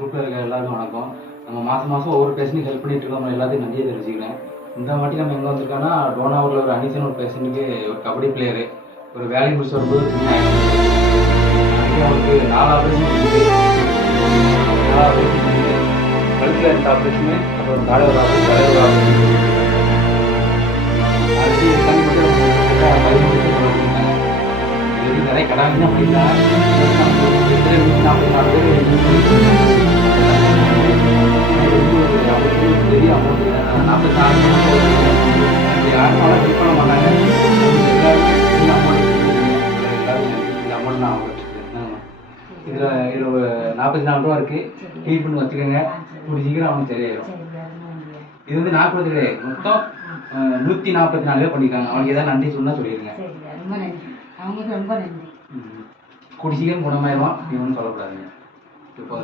குரூப்பில் இருக்க எல்லாருக்கும் வணக்கம். நம்ம மாதம் மாதம் ஒவ்வொரு பேஷண்ட்டுக்கு ஹெல்ப் பண்ணிட்டு இருக்கோம். நம்ம எல்லாத்தையும் நன்றியை தெரிஞ்சுக்கிறேன். இந்த வாட்டி நம்ம எங்கே வந்திருக்கோன்னா, டோனாவூரில் ஒரு அனிசன் ஒரு பேஷண்ட்டுக்கு ஒரு கபடி பிளேயரு ஒரு வேலைக்கு முடிச்சு வரும்போது சின்ன அன்றைக்கி அவருக்கு 4 ஆப்ரேஷன் இருக்குது. 4 ஆப்ரேஷன் இருக்குது. கழுத்தில் 2 ஆப்ரேஷனு, அப்புறம் தலைவர் ஆப்ரேஷன் நாளைக்கு கண் மட்டும் 15 சொல்லியிருக்காங்க. இது வந்து நிறைய கடாமி தான் பண்ணியிருக்காங்க. 144 பேர் பெரிய அமௌண்ட். 44 யாருனாலும் ஹெல்ப் பண்ண மாட்டாங்க. எல்லாருமே இந்த அமௌண்ட் எல்லாரும் இந்த அமௌண்ட் நான் அவங்களுக்கு இதில் 44 ரூபா இருக்குது. ஹீட் பண்ணி வச்சுக்கோங்க. கூடி சீக்கிரம் அவங்க சரியாயிடும். இது வந்து நான் கொடுத்து கிடையாது, மொத்தம் 144 பேர் பண்ணியிருக்காங்க. அவங்களுக்கு ஏதாவது நன்றி சொன்னால் சொல்லிடுங்க. ரொம்ப நன்றி, அவங்களுக்கு ரொம்ப நன்றி. கூடி சீக்கிரம் குணமாயிருவான். இவனு சொல்லக்கூடாதுங்க. இப்போ